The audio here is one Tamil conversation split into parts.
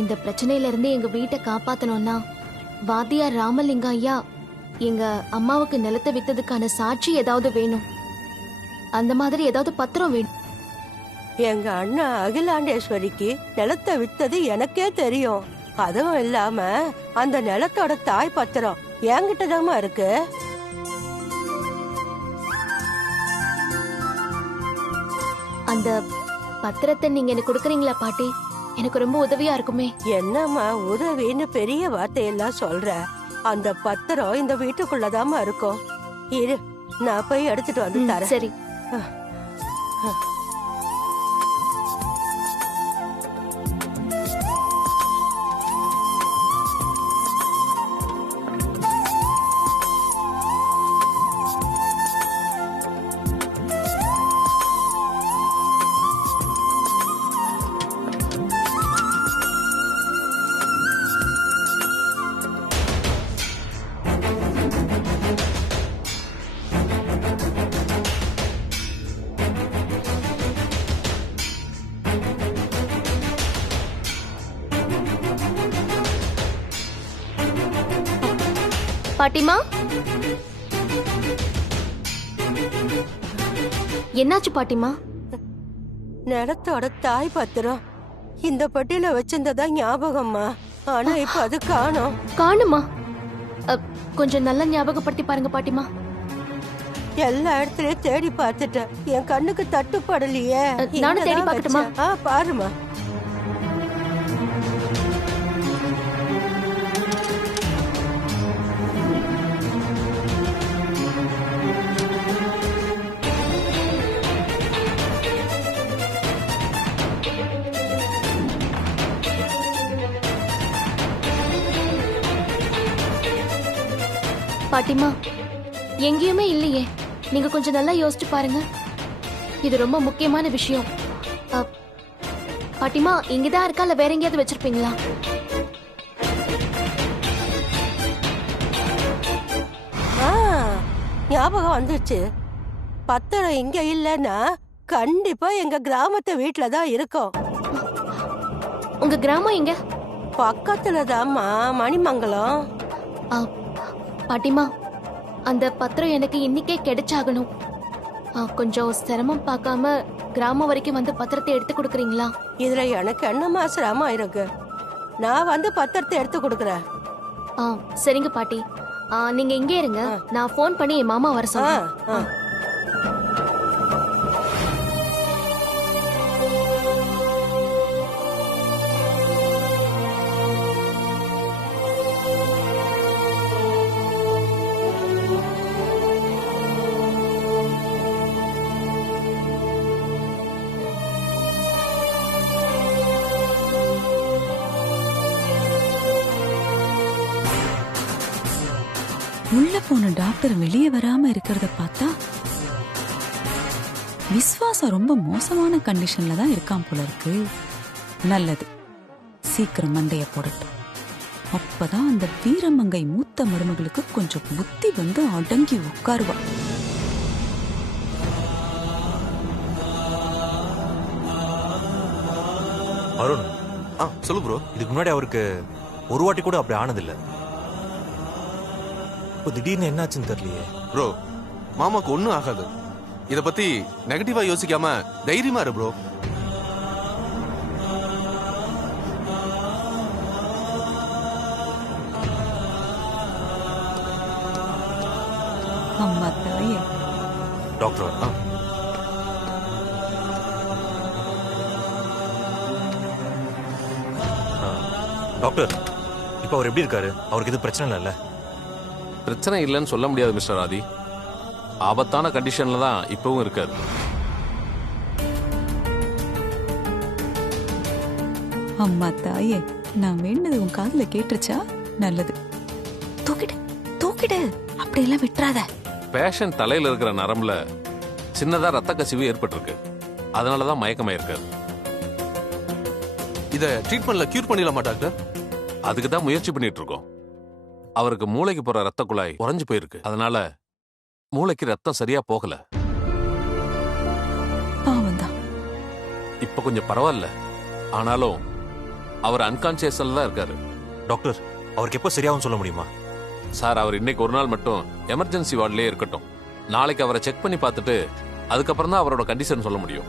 இந்த பிரச்சனையில இருந்து எங்க வீட்டை காப்பாத்தணும்னா வாத்தியார் ராமலிங்கம் ஐயா எங்க அம்மாவுக்கு நிலத்தை வித்ததுக்கான சாட்சி ஏதாவது வேணும். அந்த மாதிரி ஏதாவது பத்திரம் வேணும். எங்க அண்ணா அகிலாண்டேஸ்வரிக்கு நிலத்தை வித்தது எனக்கே தெரியும். அதுவும் இல்லாம அந்த நிலத்தோட தாய் பத்திரம் என்கிட்டதாம்மா இருக்கு. அந்த பத்திரத்தை நீங்க எனக்கு கொடுக்கறீங்களா பாட்டி? எனக்கு ரொம்ப உதவியா இருக்குமே. என்னம்மா உதவின்னு பெரிய வார்த்தையெல்லாம் சொல்ற? அந்த பத்திரம் இந்த வீட்டுக்குள்ளதாம்மா இருக்கும். இரு, நான் போய் எடுத்துட்டு வந்து தரேன். சரி. பாட்டிமா, என்னாச்சு பாட்டிமா? நிலத்தோட தாய் பத்திரம் இந்த பட்டியல வச்சிருந்ததா ஞாபகம்மா. ஆனா இப்ப அது காணோம். காணுமா? கொஞ்சம் நல்லா ஞாபகப்படுத்தி பாருங்க பாட்டிமா. எல்லா இடத்துலயும் தேடி பார்த்துட்டேன், என் கண்ணுக்கு தட்டுப்படலையே. நானும் தேடி பார்க்கட்டுமா? பாருமா. பாட்டிமா, எங்கேயுமே இல்லையே. நீங்க கொஞ்சம் நல்லா யோசிச்சு பாருங்க. இது ரொம்ப முக்கியமான விஷயம். பாட்டிமா, இங்கதான் இருக்கா இல்ல வேற எங்கேயாவது வச்சிருப்பீங்களா? ஞாபகம் வந்துச்சு. பத்திரம் இங்க இல்லன்னா கண்டிப்பா எங்க கிராமத்து வீட்டுலதான் இருக்கும். உங்க கிராமம் எங்க? பக்கத்துலதாம்மா, மணிமங்கலம். பாட்டிமா, அந்த பத்திரம் எனக்கு இன்னைக்கே கிடைச்சாகணும். கொஞ்சம் சிரமம் பார்க்காம கிராமம் வரைக்கும் வந்து பத்திரத்தை எடுத்து கொடுக்குறீங்களா? இதுல எனக்கு என்னமா சிரமம் இருக்கு? நான் வந்து பத்திரத்தை எடுத்து கொடுக்குறேன். சரிங்க பாட்டி, நீங்க இங்கே இருங்க. நான் போன் பண்ணி என் மாமா வர சொல்றேன். உள்ள போன டாக்டர் வெளியே வராம இருக்கிறத பார்த்தா விஸ்வாசம் ரொம்ப மோசமான கண்டிஷன்ல தான் இருக்கான் போல இருக்கு. நல்லது, சீக்கிரம் மண்டைய போடட்டும். அப்பதான் அந்த வீரமங்கை மூத்த மருமகளுக்கு கொஞ்சம் புத்தி வந்து அடங்கி உட்காருவா. அருண், சொல்லு ப்ரோ. இதுக்கு முன்னாடி அவருக்கு ஒரு வாட்டி கூட அப்படி ஆனதில்லை. இப்போ திடீர்னு என்னாச்சுன்னு தெரியலையே. ப்ரோ, மாமாக்கு ஒன்றும் ஆகாது. இதை பத்தி நெகட்டிவா யோசிக்காம தைரியமா இரு ப்ரோ. அம்மா தாயே. டாக்டர், டாக்டர், இப்போ அவர் எப்படி இருக்காரு? அவருக்கு எதுவும் பிரச்சனை இல்லைல்ல? பிரச்சனை இல்லைன்னு சொல்ல முடியாது மிஸ்டர் ஆதி. ஆபத்தான கண்டிஷன்ல தான் இப்பவும் இருக்காரு. அம்மா தாயே, நான் வேண்டது உன் காதுல கேட்டுருச்சா? நல்லது. தூக்கிடு தூக்கிடு, அப்படியெல்லாம் விட்டுறாத. பேஷண்ட் தலையில இருக்கிற நரம்புல சின்னதா ரத்த கசிவு ஏற்பட்டிருக்கு. அதனாலதான் மயக்கமாயிருக்காரு. இத ட்ரீட்மெண்ட்ல கியூர் பண்ணிடலாமா டாக்டர்? அதுக்கு தான் முயற்சி பண்ணிட்டு இருக்கோம். அவருக்கு மூளைக்கு போற ரத்த குழாய் உறைஞ்சு போயிருக்கு. அதனால மூளைக்கு ரத்தம் சரியா போகல. பாவம்தான். இப்ப கொஞ்சம் பரவாயில்ல. ஆனாலும் அவர் அன்கான்சியஸ்ல தான் இருக்காரு. டாக்டர், அவருக்கு எப்போ சரியாகும் சொல்ல முடியுமா? சார், அவர் இன்னைக்கு ஒரு நாள் மட்டும் எமர்ஜென்சி வார்டிலே இருக்கட்டும். நாளைக்கு அவரை செக் பண்ணி பார்த்துட்டு அதுக்கப்புறம் தான் அவரோட கண்டிஷன் சொல்ல முடியும்.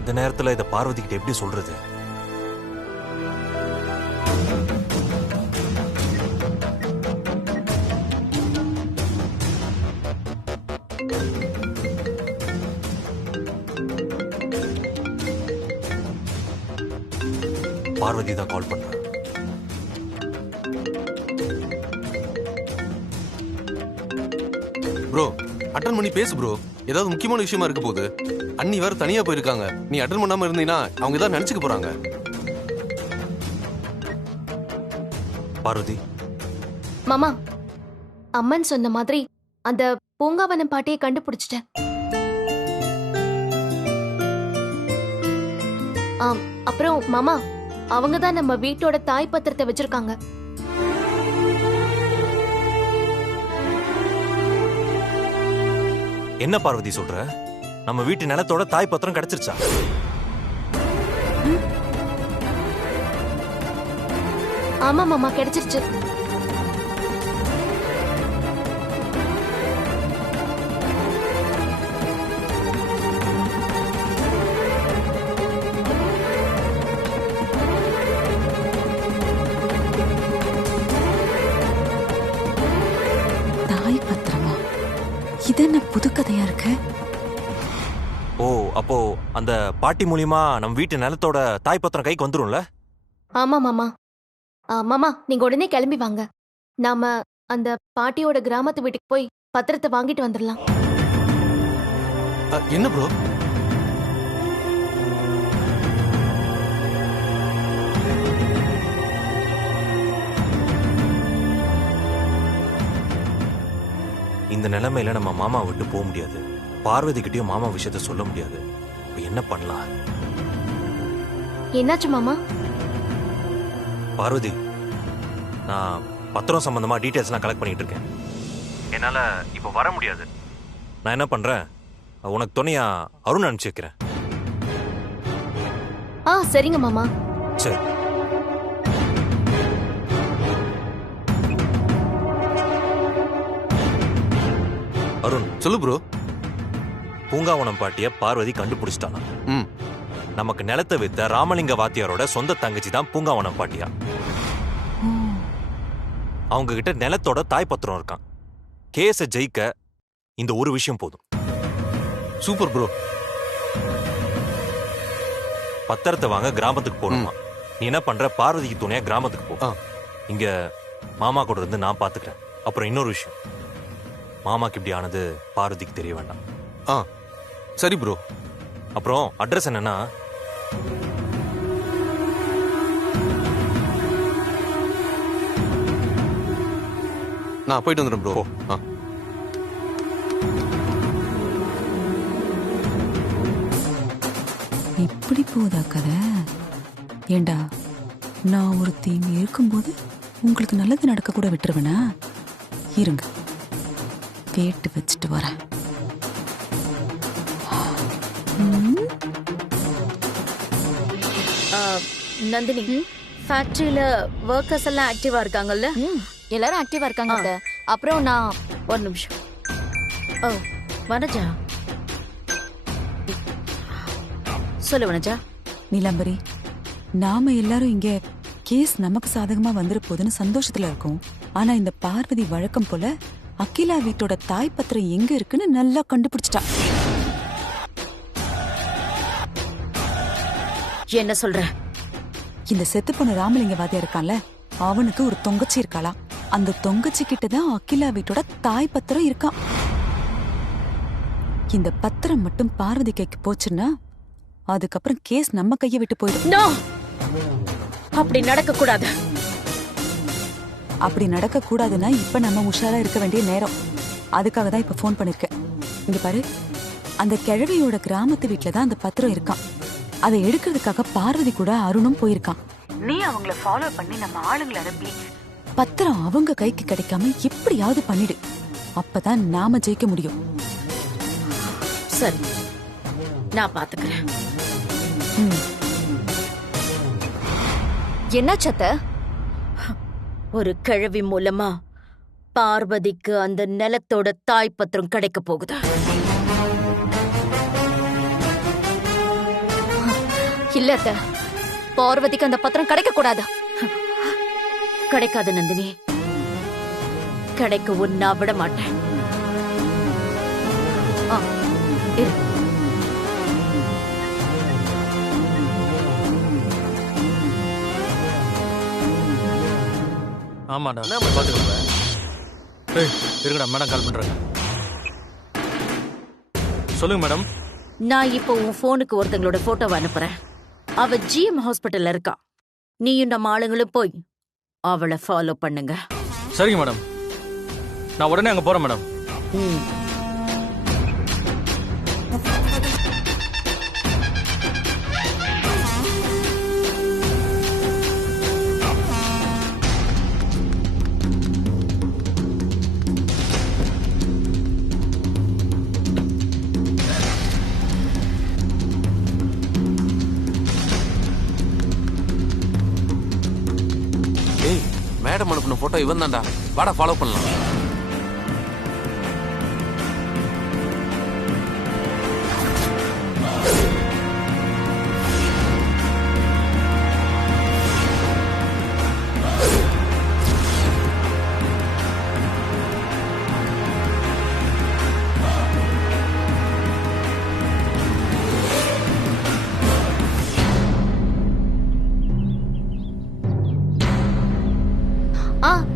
இந்த நேரத்துல இதை பார்வதி கிட்ட எப்படி சொல்றது? பார்வதி தான் கால் பண்றா. ப்ரோ அட்டன் பண்ணி பேசு ப்ரோ. ஏதாவது முக்கியமான விஷயமா இருக்க போகுது. அண்ணி வேற தனியா போயிருக்காங்க. நீ அட்டன் பண்ணாம இருந்தீங்கன்னா அவங்க ஏதாவது நினைச்சுக்க போறாங்க. பார்வதி, மாமா, அம்மன் சொன்ன மாதிரி அந்த பூங்காவனம் பாட்டியை கண்டுபிடிச்சிட்டேன். அப்புறம் மாமா, அவங்க தான் நம்ம வீட்டோட தாய் பத்திரத்தை வச்சிருக்காங்க. என்ன பார்வதி சொல்ற? நம்ம வீட்டு நிலத்தோட தாய் பத்திரம் கிடைச்சிருச்சா? ஆமா மாமா, கிடைச்சிருச்சு. தாய் பத்திரமா? இது என்ன புது கதையா இருக்கு? ஓ, அப்போ அந்த பாட்டி மூலியமா நம்ம வீட்டு நிலத்தோட தாய் பத்திரம் கைக்கு வந்துரும்ல? ஆமா மாமா. மாமா, நீங்க உடனே கிளம்பி வாங்க. நாம அந்த பாட்டியோட கிராமத்து வீட்டுக்கு போய் பத்திரத்தை வாங்கிட்டு வந்துடலாம். என்ன ப்ரோ? இந்த நிலைமையில நம்ம மாமா விட்டு போக முடியாது. பார்வதி கிட்டயும் மாமா விஷயத்த சொல்ல முடியாது. இப்ப என்ன பண்ணலாம்? என்னாச்சு மாமா? பார்வதி, நான் பத்திரம் சம்பந்தமா டீடைல்ஸ்லாம் கலெக்ட் பண்ணிட்டு இருக்கேன். என்னால இப்ப வர முடியாது. நான் என்ன பண்றேன், உனக்கு துணையா அருண் அனுப்பிச்சு வைக்கிறேன். சரிங்க மாமா. சரி. அருண், சொல்லு ப்ரோ. பூங்காவனம் பாட்டிய பார்வதி கண்டுபிடிச்சிட்டானா? நமக்கு நிலத்தை வித்த ராமலிங்க வாத்தியாரோட சொந்த தங்கச்சி தான் பூங்காவனம் பாட்டியா. அவங்க கிட்ட நிலத்தோட தாய் பத்திரம் இருக்கான். கேஸ ஜெயிக்க இந்த ஒரு விஷயம் போதும். Super bro. பத்திரத்தை வாங்க கிராமத்துக்கு போகணுமா? நீ என்ன பண்ற, பார்வதிக்கு துணையா கிராமத்துக்கு போ. இங்க மாமா கூட இருந்து நான் பாத்துக்கிறேன். அப்புறம் இன்னொரு விஷயம், மாமாக்கு இப்படி ஆனது பார்வதிக்கு தெரிய வேண்டாம். சரி ப்ரோ. அப்புறம் அட்ரஸ் என்னன்னா, நான் போயிட்டு வந்துடுறேன் ப்ரோ. இப்படி போதா கதை? ஏண்டா, நான் ஒரு தீம் இருக்கும்போது உங்களுக்கு நல்லது நடக்க கூட விட்டுருவேனா? இருங்க, கேட்டு வச்சுட்டு வரேன். நந்தினி, ஃபேக்டரியில ஒர்க்கர்ஸ் எல்லாம் ஆக்டிவா இருக்காங்கல்ல? எல்லாரும் ஆக்டிவா இருக்காங்க. அப்புறம் நான் ஒரு நிமிஷம். ஓ, வனஜா, சொல்லு வனஜா. நீலாம்பரி, நாம எல்லாரும் இங்க கேஸ் நமக்கு சாதகமா வந்துரு போதுன்னு சந்தோஷத்துல இருக்கோம். ஆனா இந்த பார்வதி வழக்கம் போல அகிலா வீட்டோட தாய் பத்திரம் எங்க இருக்குன்னு நல்லா கண்டுபிடிச்சிட்டா. என்ன சொல்ற? இந்த செத்து போன ராமலிங்க வாத்தியா இருக்கான்ல, அவனுக்கு ஒரு தொங்கச்சி இருக்காளாம். அந்த தொங்கச்சி கிட்டதான் அகிலா வீட்டோட தாய் பத்திரம் இருக்கான். இந்த பத்திரம் மட்டும் பார்வதி கைக்கு போச்சுன்னா அதுக்கப்புறம் கேஸ் நம்ம கையை விட்டு போயிடும். அப்படி நடக்க கூடாது. அப்படி நடக்க கூடாதுன்னா இப்ப நம்ம உஷாரா இருக்க வேண்டிய நேரம். அதுக்காக தான் இப்ப போன் பண்ணிருக்கேன். இங்க பாரு, அந்த கிழவியோட கிராமத்து வீட்டுல தான் அந்த பத்திரம் இருக்கான். அதை எடுக்கிறதுக்காக பார்வதி கூட அருணும் போயிருக்கான். நீ அவங்கள ஃபாலோ பண்ணி நம்ம ஆளுங்களை அனுப்பி பத்திரம் அவங்க கைக்கு கிடைக்காம எப்படியாவது பண்ணிடு. அப்பதான் நாம ஜெயிக்க முடியும். சரி, நான் பாத்துக்கிறேன். என்ன சத்த? ஒரு கிழவி மூலமா பார்வதிக்கு அந்த நிலத்தோட தாய் பத்திரம் கிடைக்க போகுது. இல்ல அத்த, பார்வதிக்கு அந்த பத்திரம் கிடைக்க கூடாது. கிடைக்காது நந்தினி, கிடைக்க நான் விட மாட்டேன். இரு. ஆமாடா, பாத்துக்கோங்க. இருக்கடா, மேடம் கால் பண்றாங்க. சொல்லுங்க மேடம். நான் இப்போ உன் போனுக்கு ஒருத்தங்களோட போட்டோவை அனுப்புறேன். அவ ஜிஎம் ஹாஸ்பிட்டல்ல இருக்கா. நீயும் நம்ம ஆளுங்களும் போய் அவளை ஃபாலோ பண்ணுங்க. சரிங்க மேடம், நான் உடனே அங்க போறேன் மேடம். ஏய், மேடம் அனுப்பின போட்டோ இவன் தான்டா. வாடா, ஃபாலோ பண்ணலாம்.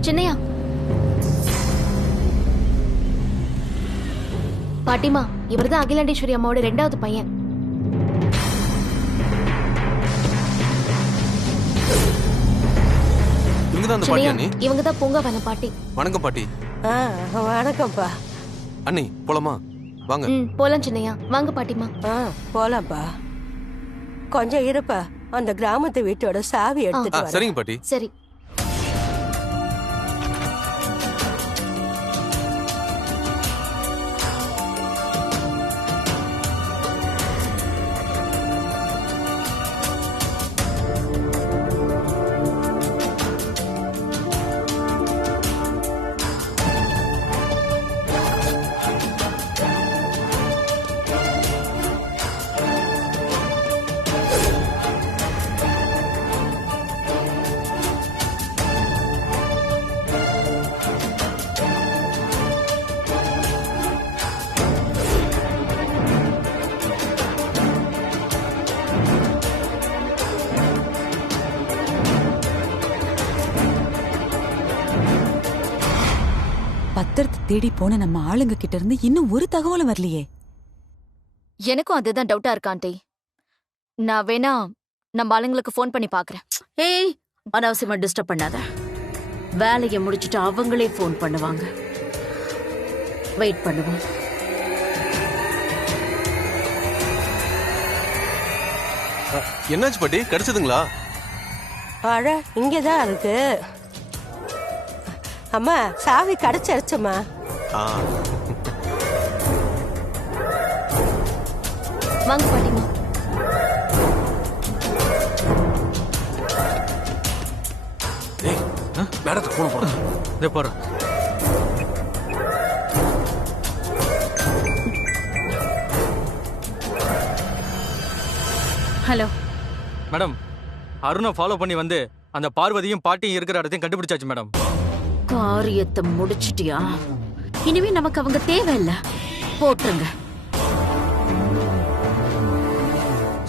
சின்னையா, பாட்டிமா, இவர்தான் அகிலாண்டேஸ்வரி அம்மாவோட 2வது பையன். இவங்கதான் அந்த பாட்டி அண்ணி. இவங்கதான் பூங்காவன பாட்டி. வணக்கம் பாட்டி. வணக்கம்ப்பா. அண்ணி போலாமா? வாங்க. போலாம் சின்னையா, வாங்க பாட்டிமா. போலாம்ப்பா. கொஞ்சம் இருப்பா, அந்த கிராமத்து வீட்டோட சாவி எடுத்துட்டு வரேன். சரிங்க பாட்டி. சரி. பத்திரத்தை தேடி போன நம்ம ஆளுங்க கிட்ட இருந்து இன்னும் ஒரு தகவலும் வரலையே. எனக்கும் அதுதான் டவுட்டா இருக்கு ஆண்டி. நான் வேணா நம்ம ஆளுங்களுக்கு ஃபோன் பண்ணி பாக்குறேன். ஏய், அனாவசியமா டிஸ்டர்ப் பண்ணாத. வேலையை முடிச்சுட்டு அவங்களே ஃபோன் பண்ணுவாங்க. வெயிட் பண்ணுவோம். என்னாச்சு பாட்டி, கிடைச்சதுங்களா? அட, இங்கதான் இருக்கு. அம்மா, சாவி கிடைச்சிருச்சுமா. வாங்க பாட்டிமா. மேடத்துக்கு போன போறேன். இதே போறேன். ஹலோ மேடம், அருணை ஃபாலோ பண்ணி வந்து அந்த பார்வதியும் பாட்டியும் இருக்கிற இடத்தையும் கண்டுபிடிச்சாச்சு மேடம். காரியத்தை முடிச்சிட்டியா? இனிமே நமக்கு அவங்க தேவையில்லை, போட்டுருங்க.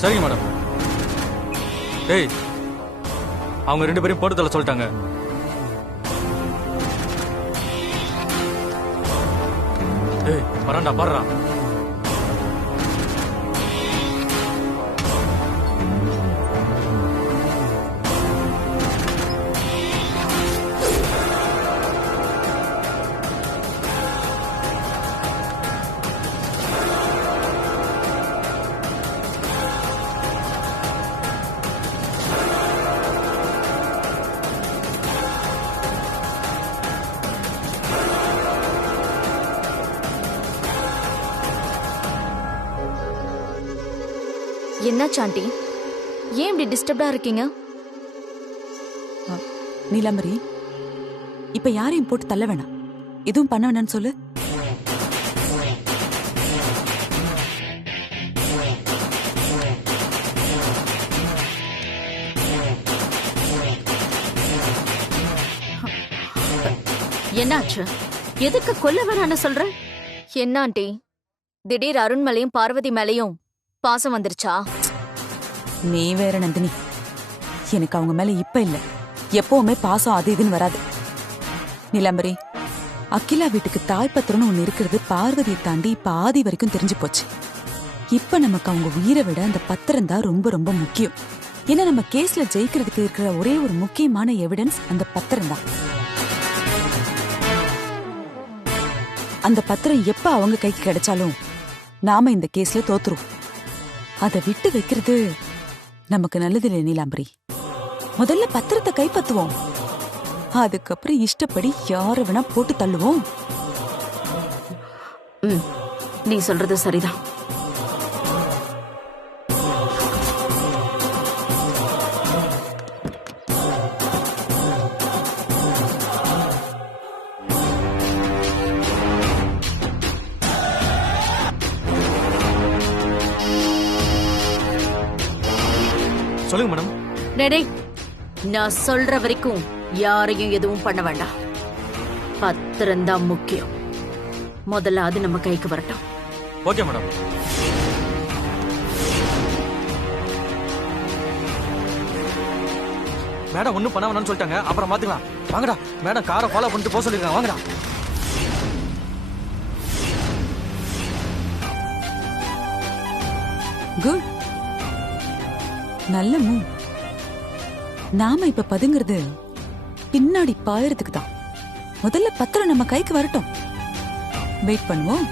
சரிங்க மேடம். ஏய், அவங்க 2 பேரையும் போட்டு தள்ள சொல்லிட்டாங்க. ஏய், பராண்டா பாடுறா. என்னாச்சு ஆண்டி? ஏன் இப்படி டிஸ்டர்ப்டா இருக்கீங்க? நீலாம்பரி, இப்ப யாரையும் போட்டு தள்ள வேணாம். எதுவும் பண்ண வேணாம்னு சொல்லு. என்னாச்சு? எதுக்கு கொல்ல வேணான்னு சொல்ற? என்ன ஆண்டி, திடீர் அருண் மேலையும் பார்வதி மேலையும் பாசம் வந்துருச்சா? நீ வேற நந்தினி, எனக்கு அவங்க மேல இப்ப இல்ல, எப்பவுமே பாசம் அது இதுன்னு வராது. நீலாம்பரி, அகிலா வீட்டுக்கு தாய்ப்பத்திரம்னு ஒண்ணு இருக்கிறது பார்வதியை தாண்டி இப்ப ஆதி வரைக்கும் தெரிஞ்சு போச்சு. இப்ப நமக்கு அவங்க உயிரை விட அந்த பத்திரம் தான் ரொம்ப ரொம்ப முக்கியம். ஏன்னா நம்ம கேஸ்ல ஜெயிக்கிறதுக்கு இருக்கிற ஒரே ஒரு முக்கியமான எவிடன்ஸ் அந்த பத்திரம் தான். அந்த பத்திரம் எப்ப அவங்க கைக்கு கிடைச்சாலும் நாம இந்த கேஸ்ல தோத்துருவோம். அதை விட்டு வைக்கிறது நமக்கு நல்லது இல்லை நீலாம்பரி. முதல்ல பத்திரத்தை கைப்பற்றுவோம், அதுக்கப்புறம் இஷ்டப்படி யார வேணா போட்டு தள்ளுவோம். நீ சொல்றது சரிதான். சொல்லுங்க மேடம். டேய், நான் சொல்ற வரைக்கும் யாரையும் எதுவும் பண்ண வேண்டாம். பத்திரம் தான் முக்கியம். முதல்ல அது நம்ம கைக்கு வரட்டும். Okay madam. மேடம் ஒன்னும் பண்ண வேணாம்னு சொல்லிட்டாங்க, அப்புறம் பாத்துக்கலாம். வாங்கடா மேடம், காரை ஃபாலோ பண்ணிட்டு போக சொல்லிருக்காங்க. வாங்கடா. குட், நல்ல மூவ். நாம இப்ப பதுங்கிறது பின்னாடி பாயறதுக்கு தான். முதல்ல பத்திரம் நம்ம கைக்கு வரட்டும், வெயிட் பண்ணுவோம்.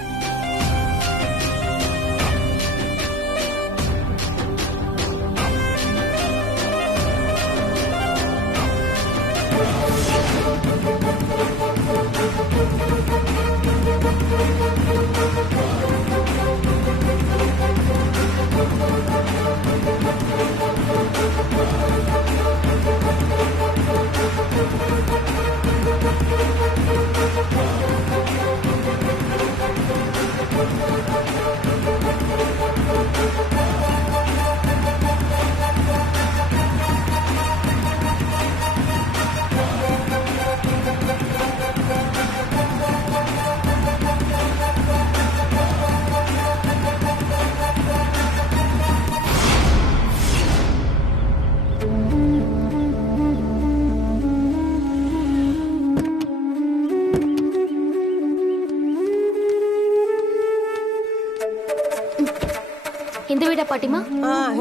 இந்த வீடா பாட்டிமா?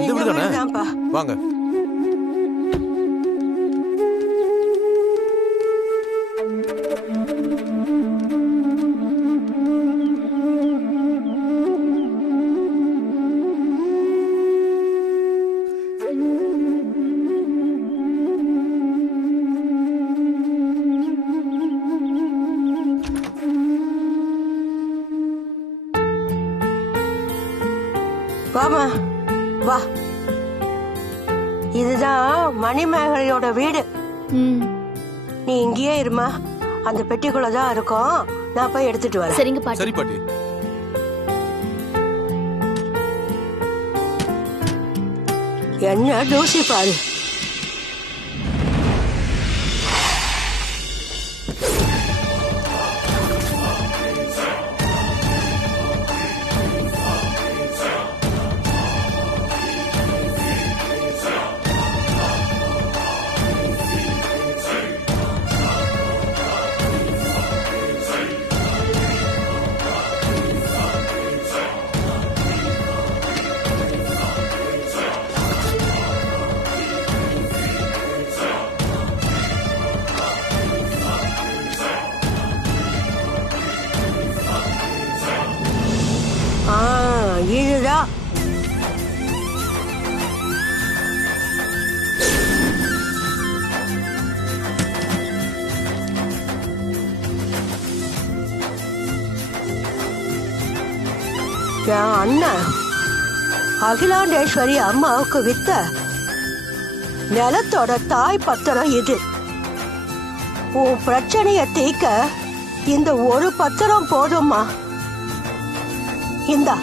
இந்த வீடு தானே? வாங்க. வாமா வா, இதுதான் மணிமேகலையோட வீடு. நீ இங்கேயே இருமா, அந்த பெட்டிக்குள்ளதான் இருக்கும். நான் போய் எடுத்துட்டு வரேன். சரிங்க பாட்டி. சரி பாட்டி. என்ன தூசி பாரு. இதுதான் என் அண்ணன். அகிலாண்டேஸ்வரி அம்மாவுக்கு வித்த நிலத்தோட தாய் பத்திரம் இது. உன் பிரச்சனைய தீர்க்க இந்த ஒரு பத்திரம் போதும்மா. இந்தா